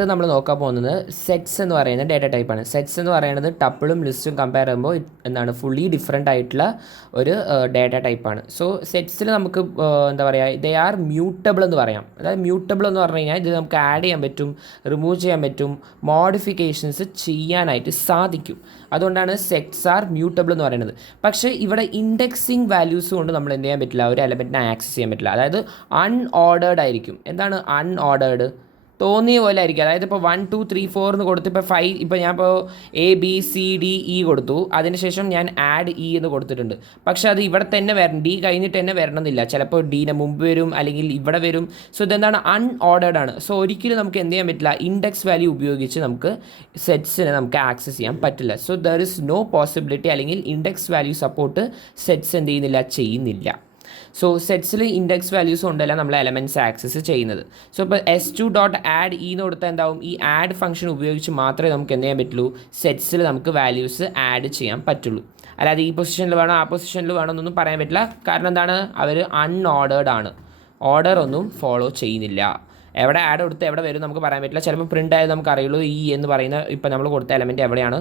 ഇത് നമ്മൾ നോക്കാൻ പോകുന്നത് സെറ്റ്സ് എന്ന് പറയുന്ന ഡേറ്റ ടൈപ്പാണ്. സെറ്റ്സ് എന്ന് പറയുന്നത് ടപ്പിളും ലിസ്റ്റും കമ്പയർ ചെയ്യുമ്പോൾ എന്താണ് ഫുള്ളി ഡിഫറെൻ്റ് ആയിട്ടുള്ള ഒരു ഡേറ്റ ടൈപ്പാണ്. സോ സെറ്റ്സിൽ നമുക്ക് എന്താ പറയുക, ദേ ആർ മ്യൂട്ടബിൾ എന്ന് പറയാം. അതായത് മ്യൂട്ടബിൾ എന്ന് പറഞ്ഞു കഴിഞ്ഞാൽ ഇത് നമുക്ക് ആഡ് ചെയ്യാൻ പറ്റും, റിമൂവ് ചെയ്യാൻ പറ്റും, മോഡിഫിക്കേഷൻസ് ചെയ്യാനായിട്ട് സാധിക്കും. അതുകൊണ്ടാണ് സെറ്റ്സ് ആർ മ്യൂട്ടബിൾ എന്ന് പറയുന്നത്. പക്ഷേ ഇവിടെ ഇൻഡെക്സിങ് വാല്യൂസ് കൊണ്ട് നമ്മൾ എന്ത് ചെയ്യാൻ പറ്റില്ല, ഒരു എലമെൻറ്റിനെ ആക്സസ് ചെയ്യാൻ പറ്റില്ല. അതായത് അൺഓർഡേർഡ് ആയിരിക്കും. എന്താണ് അൺഓർഡേർഡ്? തോന്നിയ പോലെ ആയിരിക്കും. അതായത് ഇപ്പോൾ 1 2 3 4 എന്ന് കൊടുത്ത് ഇപ്പോൾ 5, ഇപ്പോൾ ഞാൻ ഇപ്പോൾ ABCDE കൊടുത്തു, അതിനുശേഷം ഞാൻ ആഡ് E എന്ന് കൊടുത്തിട്ടുണ്ട്. പക്ഷേ അത് ഇവിടെ തന്നെ വരണം, D കഴിഞ്ഞിട്ട് തന്നെ വരണമെന്നില്ല. ചിലപ്പോൾ ഡീനെ മുമ്പ് വരും, അല്ലെങ്കിൽ ഇവിടെ വരും. സോ ഇതെന്താണ്, അൺഓർഡേർഡ് ആണ്. സോ ഒരിക്കലും നമുക്ക് എന്ത് ചെയ്യാൻ പറ്റില്ല, ഇൻഡെക്സ് വാല്യൂ ഉപയോഗിച്ച് നമുക്ക് സെറ്റ്സിനെ നമുക്ക് ആക്സസ് ചെയ്യാൻ പറ്റില്ല. So there is no possibility, അല്ലെങ്കിൽ ഇൻഡെക്സ് വാല്യൂ സപ്പോർട്ട് സെറ്റ്സ് എന്ത് ചെയ്യുന്നില്ല. സോ സെറ്റ്സിൽ ഇൻഡെക്സ് വാല്യൂസ് കൊണ്ടല്ല നമ്മൾ എലമെൻറ്റ്സ് ആക്സസ് ചെയ്യുന്നത്. സോ ഇപ്പോൾ s2.add എന്ന് കൊടുത്താൽ എന്താവും, ഈ ആഡ് ഫംഗ്ഷൻ ഉപയോഗിച്ച് മാത്രമേ നമുക്ക് എന്ത് ചെയ്യാൻ പറ്റുള്ളൂ, സെറ്റ്സിൽ നമുക്ക് വാല്യൂസ് ആഡ് ചെയ്യാൻ പറ്റുള്ളൂ. അല്ലാതെ ഈ പൊസിഷനിൽ വേണം ആ പൊസിഷനിൽ വേണം എന്നൊന്നും പറയാൻ പറ്റില്ല. കാരണം എന്താണ്, അവർ അൺഓർഡേർഡ് ആണ്, ഓർഡർ ഒന്നും ഫോളോ ചെയ്യുന്നില്ല. എവിടെ ആഡ് കൊടുത്ത് എവിടെ വരും നമുക്ക് പറയാൻ പറ്റില്ല. ചിലപ്പോൾ പ്രിൻ്റ് ആയത് നമുക്ക് അറിയുള്ളൂ, ഈ എന്ന് പറയുന്ന ഇപ്പോൾ നമ്മൾ കൊടുത്ത എലമെൻറ്റ് എവിടെയാണ്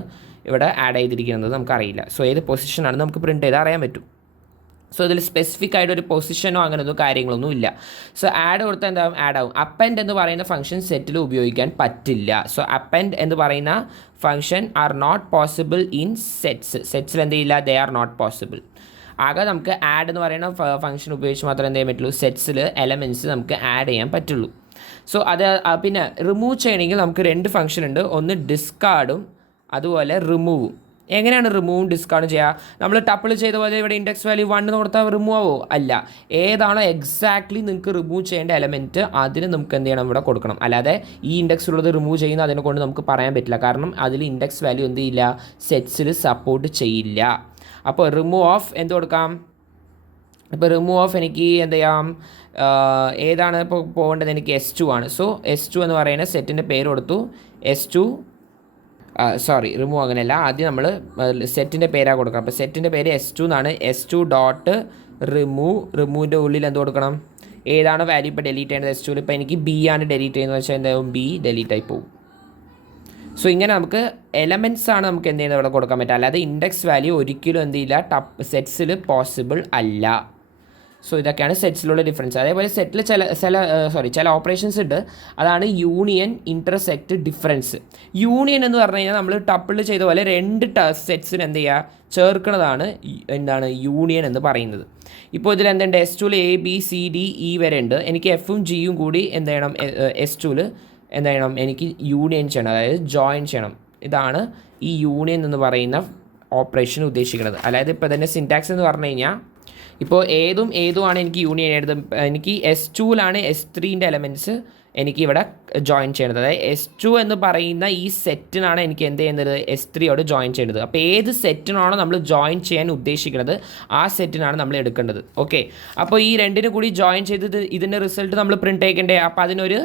ഇവിടെ ആഡ് ചെയ്തിരിക്കുന്നത് നമുക്കറിയില്ല. സോ ഏത് പൊസിഷനാണ് നമുക്ക് പ്രിൻ്റ് ചെയ്ത് അറിയാൻ പറ്റും. സോ ഇതിൽ സ്പെസിഫിക് ആയിട്ട് ഒരു പൊസിഷനോ അങ്ങനെയൊന്നും കാര്യങ്ങളൊന്നും ഇല്ല. സോ ആഡ് കൊടുത്താൽ എന്താവും, ആഡ് ആവും. അപ്പൻഡ് എന്ന് പറയുന്ന ഫംഗ്ഷൻ സെറ്റിൽ ഉപയോഗിക്കാൻ പറ്റില്ല. സോ അപ്പൻഡ് എന്ന് പറയുന്ന function are not possible in സെറ്റ്സിൽ എന്ത് ചെയ്യില്ല, ദേ ആർ നോട്ട് പോസിബിൾ. ആകെ നമുക്ക് ആഡ് എന്ന് പറയുന്ന ഫംഗ്ഷൻ ഉപയോഗിച്ച് മാത്രമേ എന്ത് ചെയ്യാൻ പറ്റുള്ളൂ, സെറ്റ്സിൽ എലമെൻറ്റ്സ് നമുക്ക് ആഡ് ചെയ്യാൻ പറ്റുള്ളൂ. സോ അത് പിന്നെ റിമൂവ് ചെയ്യണമെങ്കിൽ നമുക്ക് 2 ഫംഗ്ഷൻ ഉണ്ട്, ഒന്ന് ഡിസ്കാർഡും അതുപോലെ റിമൂവും. എങ്ങനെയാണ് റിമൂവും ഡിസ്കാർഡും ചെയ്യുക? നമ്മൾ ടപ്പിൾ ചെയ്ത പോലെ ഇവിടെ ഇൻഡെക്സ് വാല്യൂ 1 എന്ന് കൊടുത്താൽ റിമൂവ് ആവോ? അല്ല. ഏതാണോ എക്സാക്ട്ലി നിങ്ങൾക്ക് റിമൂവ് ചെയ്യേണ്ട എലമെൻറ്റ് അതിന് നമുക്ക് എന്ത് ചെയ്യണം, ഇവിടെ കൊടുക്കണം. അല്ലാതെ ഈ ഇൻഡെക്സിലുള്ളത് റിമൂവ് ചെയ്യുന്ന അതിനെ കൊണ്ട് നമുക്ക് പറയാൻ പറ്റില്ല. കാരണം അതിൽ ഇൻഡെക്സ് വാല്യൂ എന്ത് ചെയ്യില്ല, സെറ്റ്സിൽ സപ്പോർട്ട് ചെയ്യില്ല. അപ്പോൾ റിമൂവ് ഓഫ് എന്ത് കൊടുക്കാം, ഇപ്പോൾ റിമൂവ് ഓഫ് എനിക്ക് എന്ത് ചെയ്യാം, ഏതാണ് ഇപ്പോൾ പോകേണ്ടത്, എനിക്ക് S2 ആണ്. സോ S2 എന്ന് പറയുന്ന സെറ്റിൻ്റെ പേര് കൊടുത്തു, S2 റിമൂവ് അങ്ങനെയല്ല, ആദ്യം നമ്മൾ സെറ്റിൻ്റെ പേരാണ് കൊടുക്കണം. അപ്പോൾ സെറ്റിൻ്റെ പേര് S2 എന്നാണ്. റിമൂവിൻ്റെ ഉള്ളിൽ എന്ത് കൊടുക്കണം, ഏതാണ് വാല്യൂ ഇപ്പോൾ ഡിലീറ്റ് ചെയ്യേണ്ടത് S2ൽ. ഇപ്പോൾ എനിക്ക് B ആണ് ഡിലീറ്റ് ചെയ്യുന്നത് വെച്ചാൽ എന്താവും, B ഡിലീറ്റ് ആയി പോകും. സോ ഇങ്ങനെ നമുക്ക് എലമെൻറ്റ്സ് ആണ് നമുക്ക് എന്ത് ചെയ്യുന്നത് ഇവിടെ കൊടുക്കാൻ പറ്റുക. അല്ലാതെ ഇൻഡെക്സ് വാല്യൂ ഒരിക്കലും എന്ത് ചെയ്യില്ല, സെറ്റ്സിൽ പോസിബിൾ അല്ല. സോ ഇതൊക്കെയാണ് സെറ്റ്സിലുള്ള ഡിഫറൻസ്. അതേപോലെ സെറ്റിൽ ചില ഓപ്പറേഷൻസ് ഉണ്ട്, അതാണ് യൂണിയൻ, ഇൻ്റർസെക്റ്റ്, ഡിഫറൻസ്. യൂണിയൻ എന്ന് പറഞ്ഞു കഴിഞ്ഞാൽ നമ്മൾ ടപ്പിൾ ചെയ്ത പോലെ 2 സെറ്റ്സിന് എന്ത് ചെയ്യുക, ചേർക്കുന്നതാണ് എന്താണ് യൂണിയൻ എന്ന് പറയുന്നത്. ഇപ്പോൾ ഇതിൽ എന്തുണ്ട്, S2ൽ ABCDE വരെ ഉണ്ട്. എനിക്ക് Fഉം Gയും കൂടി എന്ത് ചെയ്യണം, S2ൽ എന്ത് ചെയ്യണം, എനിക്ക് യൂണിയൻ ചെയ്യണം, അതായത് ജോയിൻ ചെയ്യണം. ഇതാണ് ഈ യൂണിയൻ എന്ന് പറയുന്ന ഓപ്പറേഷൻ ഉദ്ദേശിക്കുന്നത്. അതായത് ഇപ്പോൾ തന്നെ സിൻറ്റാക്സ് എന്ന് പറഞ്ഞു കഴിഞ്ഞാൽ, ഇപ്പോൾ ഏതുമാണ് എനിക്ക് യൂണിയൻ എഴുതും, എനിക്ക് S2ലാണ് S3ൻ്റെ എലമെൻറ്റ്സ് എനിക്ക് ഇവിടെ ജോയിൻ ചെയ്യേണ്ടത്. അതായത് S2 എന്ന് പറയുന്ന ഈ സെറ്റിനാണ് എനിക്ക് എന്ത് ചെയ്യുന്നത്, S3യോട് ജോയിൻ ചെയ്യേണ്ടത്. അപ്പോൾ ഏത് സെറ്റിനാണോ നമ്മൾ ജോയിൻ ചെയ്യാൻ ഉദ്ദേശിക്കുന്നത് ആ സെറ്റിനാണ് നമ്മൾ എടുക്കേണ്ടത്. ഓക്കെ, അപ്പോൾ ഈ 2നും കൂടി ജോയിൻ ചെയ്തത് ഇതിൻ്റെ റിസൾട്ട് നമ്മൾ പ്രിൻ്റ് ചെയ്യേണ്ടേ. അപ്പോൾ അതിനൊരു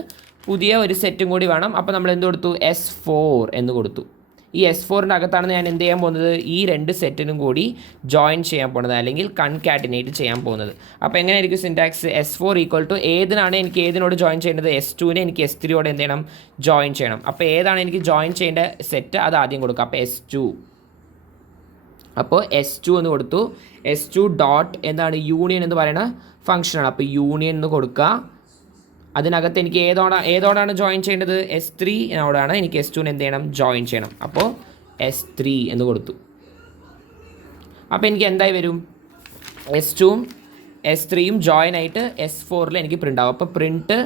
പുതിയ ഒരു സെറ്റും കൂടി വേണം. അപ്പോൾ നമ്മൾ എന്ത് കൊടുത്തു, S4 എന്ന് കൊടുത്തു. ഈ S4ൻ്റെ അകത്താണ് ഞാൻ എന്ത് ചെയ്യാൻ പോകുന്നത്, ഈ 2 സെറ്റിനും കൂടി ജോയിൻ ചെയ്യാൻ പോകുന്നത്, അല്ലെങ്കിൽ കൺകാറ്റിനേറ്റ് ചെയ്യാൻ പോകുന്നത്. അപ്പോൾ എങ്ങനെയായിരിക്കും സിൻറ്റാക്സ്, S4 ഈക്വൽ ടു ഏതിനാണ് എനിക്ക് ഏതിനോട് ജോയിൻ ചെയ്യേണ്ടത്, S2നെ എനിക്ക് S3യോട് എന്ത് ചെയ്യണം, ജോയിൻ ചെയ്യണം. അപ്പോൾ ഏതാണ് എനിക്ക് ജോയിൻ ചെയ്യേണ്ട സെറ്റ് അത് ആദ്യം കൊടുക്കുക. അപ്പോൾ S2 എന്ന് കൊടുത്തു. S2 ഡോട്ട് എന്താണ്, യൂണിയൻ എന്ന് പറയുന്ന ഫംഗ്ഷനാണ്. അപ്പോൾ യൂണിയൻ എന്ന് കൊടുക്കുക. അതിനകത്ത് എനിക്ക് ഏതോടാണ് ജോയിൻ ചെയ്യേണ്ടത്, S3നോടാണ് എനിക്ക് S2നെ എന്ത് ചെയ്യണം, ജോയിൻ ചെയ്യണം. അപ്പോൾ S3 എന്ന് കൊടുത്തു. അപ്പോൾ എനിക്ക് എന്തായി വരും, S2ഉം S3യും ജോയിൻ ആയിട്ട് S4ൽ എനിക്ക് പ്രിൻ്റ് ആവും. അപ്പോൾ പ്രിൻ്റ്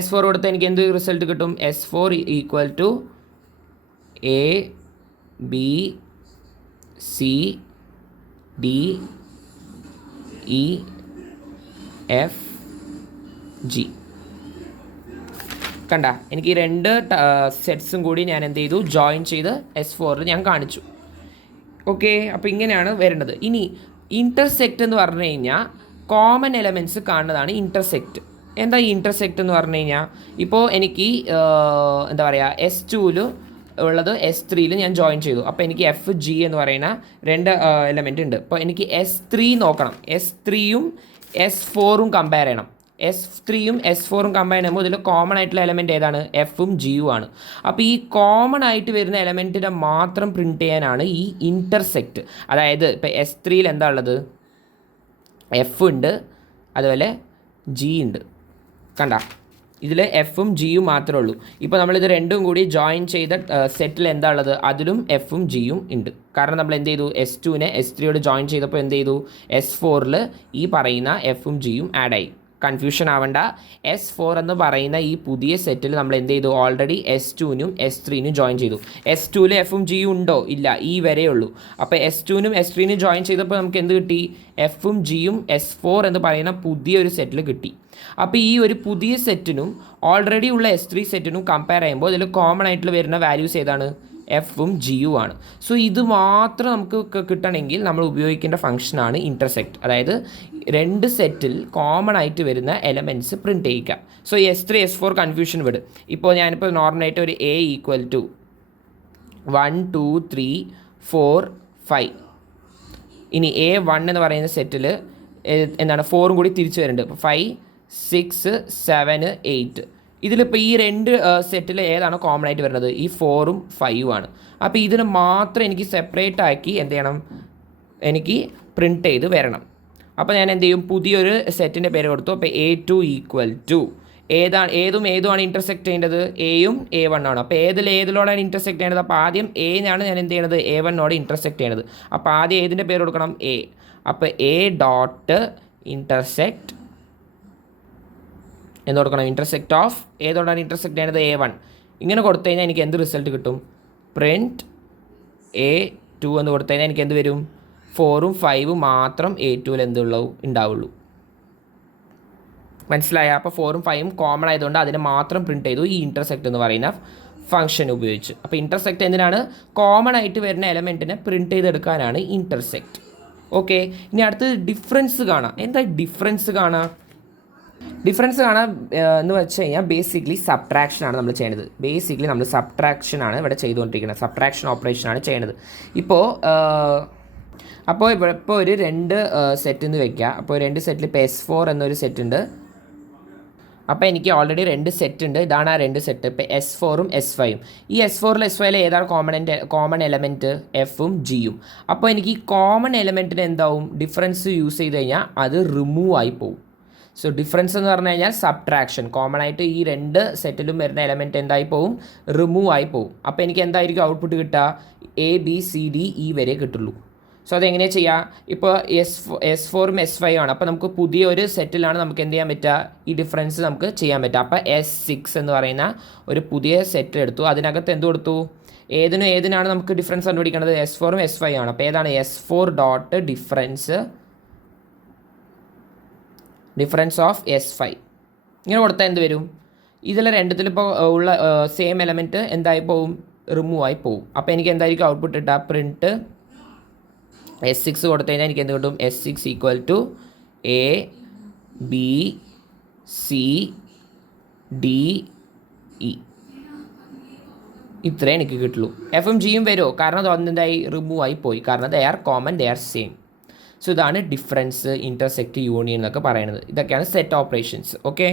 S4 കൊടുത്താൽ എനിക്ക് എന്ത് റിസൾട്ട് കിട്ടും, S4 ഈക്വൽ ടു ABCDEFG. കണ്ട, എനിക്ക് ഈ 2 സെറ്റ്സും കൂടി ഞാൻ എന്ത് ചെയ്തു, ജോയിൻ ചെയ്ത് S4ൽ ഞാൻ കാണിച്ചു. ഓക്കെ, അപ്പോൾ ഇങ്ങനെയാണ് വരേണ്ടത്. ഇനി ഇൻ്റർസെക്റ്റ് എന്ന് പറഞ്ഞു കഴിഞ്ഞാൽ കോമൺ എലമെൻറ്റ്സ് കാണുന്നതാണ് ഇൻ്റർസെക്റ്റ്. എന്താ ഈ ഇൻ്റർസെക്റ്റ് എന്ന് പറഞ്ഞു കഴിഞ്ഞാൽ, ഇപ്പോൾ എനിക്ക് എന്താ പറയുക, S2ൽ ഉള്ളത് S3ൽ ഞാൻ ജോയിൻ ചെയ്തു. അപ്പോൾ എനിക്ക് FG എന്ന് പറയുന്ന 2 എലമെൻറ്റ് ഉണ്ട്. അപ്പോൾ എനിക്ക് S3 നോക്കണം, S3യും S4ഉം കമ്പയർ ചെയ്യണം. S3യും S4ഉം കമ്പൈൻ ചെയ്യുമ്പോൾ ഇതിൽ കോമൺ ആയിട്ടുള്ള എലമെൻറ്റ് ഏതാണ്? എഫും ജിയും ആണ്. അപ്പോൾ ഈ കോമൺ ആയിട്ട് വരുന്ന എലമെൻറ്റിനെ മാത്രം പ്രിൻറ്റ് ചെയ്യാനാണ് ഈ ഇൻ്റർസെക്റ്റ്. അതായത് ഇപ്പോൾ S3യിൽ എന്താ ഉള്ളത്? എഫ് ഉണ്ട്, അതുപോലെ ജി ഉണ്ട്. കണ്ട, ഇതിൽ എഫും ജിയും മാത്രമേ ഉള്ളൂ. ഇപ്പോൾ നമ്മളിത് രണ്ടും കൂടി ജോയിൻ ചെയ്ത സെറ്റിൽ എന്താ ഉള്ളത്? അതിലും എഫും ജിയും ഉണ്ട്. കാരണം നമ്മൾ എന്ത് ചെയ്തു? S2നെ S3യോട് ജോയിൻ ചെയ്തപ്പോൾ എന്ത് ചെയ്തു? S4ൽ ഈ പറയുന്ന എഫും ജിയും ആഡായി. കൺഫ്യൂഷൻ ആവണ്ട. S4 എന്ന് പറയുന്ന ഈ പുതിയ സെറ്റിൽ നമ്മൾ എന്ത് ചെയ്തു? ഓൾറെഡി S2നും S3നും ജോയിൻ ചെയ്തു. S2ൽ എഫും ജിയും ഉണ്ടോ? ഇല്ല, ഈ വരെ ഉള്ളൂ. അപ്പോൾ S2നും S3നും ജോയിൻ ചെയ്തപ്പോൾ നമുക്ക് എന്ത് കിട്ടി? എഫും ജിയും S4 എന്ന് പറയുന്ന പുതിയൊരു സെറ്റിൽ കിട്ടി. അപ്പോൾ ഈ ഒരു പുതിയ സെറ്റിനും ഓൾറെഡി ഉള്ള S3 സെറ്റിനും കമ്പയർ ചെയ്യുമ്പോൾ ഇതിൽ കോമൺ ആയിട്ട് വരുന്ന വാല്യൂസ് ഏതാണ്? എഫും ജിയും ആണ്. സോ ഇത് മാത്രം നമുക്ക് കിട്ടണമെങ്കിൽ നമ്മൾ ഉപയോഗിക്കേണ്ട ഫംഗ്ഷനാണ് ഇൻ്റർസെക്റ്റ്. അതായത് രണ്ട് സെറ്റിൽ കോമൺ ആയിട്ട് വരുന്ന എലമെൻറ്റ്സ് പ്രിൻറ്റ് ചെയ്യിക്കുക. സോ S3 S4 കൺഫ്യൂഷൻ വിട്. ഇപ്പോൾ ഞാനിപ്പോൾ നോർമലായിട്ട് ഒരു A ഈക്വൽ ടു 1 2 3 4 5. ഇനി A1 എന്ന് പറയുന്ന സെറ്റിൽ എന്താണ് 4ഉം കൂടി തിരിച്ച് വരുന്നുണ്ട്. 5 6 7 8. ഇതിലിപ്പോൾ ഈ രണ്ട് സെറ്റിൽ ഏതാണ് കോമൺ ആയിട്ട് വരുന്നത്? ഈ 4ഉം 5ഉം ആണ്. അപ്പോൾ ഇതിന് മാത്രം എനിക്ക് സെപ്പറേറ്റ് ആക്കി എന്ത് ചെയ്യണം? എനിക്ക് പ്രിൻറ്റ് ചെയ്ത് വരണം. അപ്പോൾ ഞാൻ എന്ത് ചെയ്യും? പുതിയൊരു സെറ്റിൻ്റെ പേര് കൊടുത്തു. അപ്പോൾ A2 ഈക്വൽ ടു ഏതുമാണ് ഇൻ്റർസെക്റ്റ് ചെയ്യേണ്ടത്? എയും A1 ആണ്. അപ്പോൾ ഏതിലോടാണ് ഇൻ്റർസെക്റ്റ് ചെയ്യേണ്ടത്? അപ്പോൾ ആദ്യം എനാണ് ഞാൻ എന്ത് ചെയ്യണത്? A1നോട് ഇൻ്റർസെക്റ്റ് ചെയ്യണത്. അപ്പോൾ ആദ്യം ഏതിൻ്റെ പേര് കൊടുക്കണം? A. അപ്പോൾ A ഡോട്ട് ഇൻ്റർസെക്റ്റ് എന്ന് കൊടുക്കണം. ഇൻ്റർസെക്റ്റ് ഓഫ് ഏതുകൊണ്ടാണ് ഇൻ്റർസെക്റ്റ് ചെയ്യേണ്ടത്? A1. ഇങ്ങനെ കൊടുത്തു കഴിഞ്ഞാൽ എനിക്ക് എന്ത് റിസൾട്ട് കിട്ടും? പ്രിൻറ്റ് A2 എന്ന് കൊടുത്തു കഴിഞ്ഞാൽ എനിക്ക് എന്ത് വരും? 4ഉം 5ഉം മാത്രം A2ൽ ഉണ്ടാവുള്ളൂ. മനസ്സിലായ? അപ്പോൾ 4ഉം 5ഉം കോമൺ ആയതുകൊണ്ട് അതിനെ മാത്രം പ്രിൻറ്റ് ചെയ്തു ഈ ഇൻ്റർസെക്റ്റ് എന്ന് പറയുന്ന ഫംഗ്ഷൻ ഉപയോഗിച്ച്. അപ്പോൾ ഇൻ്റർസെക്റ്റ് എന്തിനാണ്? കോമൺ ആയിട്ട് വരുന്ന എലമെൻറ്റിനെ പ്രിൻറ്റ് ചെയ്തെടുക്കാനാണ് ഇൻ്റർസെക്റ്റ്. ഓക്കെ, ഇനി അടുത്തത് ഡിഫറൻസ് കാണാം. എന്താ ഡിഫറൻസ് കാണാം? ഡിഫറൻസ് കാണാൻ എന്ന് വെച്ച് കഴിഞ്ഞാൽ ബേസിക്കലി സബ്ട്രാക്ഷനാണ് നമ്മൾ ചെയ്യുന്നത്. ബേസിക്കലി നമ്മൾ സബ്ട്രാക്ഷനാണ് ഇവിടെ ചെയ്തുകൊണ്ടിരിക്കുന്നത്. സബ്ട്രാക്ഷൻ ഓപ്പറേഷനാണ് ചെയ്യുന്നത്. അപ്പോൾ ഒരു രണ്ട് സെറ്റ് എന്ന് വെക്കുക. അപ്പോൾ രണ്ട് സെറ്റിൽ ഇപ്പോൾ S4 എന്നൊരു സെറ്റ് ഉണ്ട്. അപ്പോൾ എനിക്ക് ഓൾറെഡി രണ്ട് സെറ്റ് ഉണ്ട്. ഇതാണ് ആ രണ്ട് സെറ്റ്. ഇപ്പോൾ S4ഉം S5ഉം. ഈ S4ൽ S5ൽ ഏതാണ് കോമൺ എലമെൻറ്റ്? എഫും ജിയും. അപ്പോൾ എനിക്ക് ഈ കോമൺ എലമെൻറ്റിന് എന്താവും? ഡിഫറൻസ് യൂസ് ചെയ്ത് കഴിഞ്ഞാൽ അത് റിമൂവ് ആയി പോകും. സോ ഡിഫറൻസ് എന്ന് പറഞ്ഞു കഴിഞ്ഞാൽ സബ്ട്രാക്ഷൻ. കോമൺ ആയിട്ട് ഈ രണ്ട് സെറ്റിലും വരുന്ന എലമെൻറ്റ് എന്തായി പോവും? റിമൂവ് ആയി പോവും. അപ്പോൾ എനിക്ക് എന്തായിരിക്കും ഔട്ട്പുട്ട് കിട്ടുക? ABCDE വരെ കിട്ടുള്ളൂ. സോ അതെങ്ങനെയാണ് ചെയ്യുക? ഇപ്പോൾ S4ഉം S5 ആണ്. അപ്പോൾ നമുക്ക് പുതിയൊരു സെറ്റിലാണ് നമുക്ക് എന്ത് ചെയ്യാൻ പറ്റുക? ഈ ഡിഫറൻസ് നമുക്ക് ചെയ്യാൻ പറ്റുക. അപ്പോൾ S6 എന്ന് പറയുന്ന ഒരു പുതിയ സെറ്റ് എടുത്തു. അതിനകത്ത് എന്ത് കൊടുത്തു? ഏതിനാണ് നമുക്ക് ഡിഫറൻസ് കണ്ടുപിടിക്കേണ്ടത്? S4ഉം S5 ആണ്. അപ്പോൾ ഏതാണ്? S4 dot difference of S5 ഇങ്ങനെ കൊടുത്താൽ എന്ത് വരും? ഇതിൽ രണ്ടത്തിലിപ്പോൾ ഉള്ള സെയിം എലമെൻറ്റ് എന്തായി പോവും? റിമൂവ് ആയി പോവും. അപ്പോൾ എനിക്ക് എന്തായിരിക്കും ഔട്ട്പുട്ട് കിട്ടുക? പ്രിൻറ്റ് S6 കൊടുത്തു കഴിഞ്ഞാൽ എനിക്ക് എന്ത് കിട്ടും? S6 equal to ABCDE. ഇത്രേ എനിക്ക് കിട്ടുള്ളൂ. എഫും ജിയും വരുമോ? കാരണം അത് എന്തായി? റിമൂവ് ആയി പോയി. കാരണം they are common, they are same. So ഇതാണ് ഡിഫറൻസ്, ഇൻ്റർസെക്റ്റ്, യൂണിയൻ എന്നൊക്കെ പറയുന്നത്. ഇതൊക്കെയാണ് സെറ്റ് ഓപ്പറേഷൻസ്. ഓക്കെ.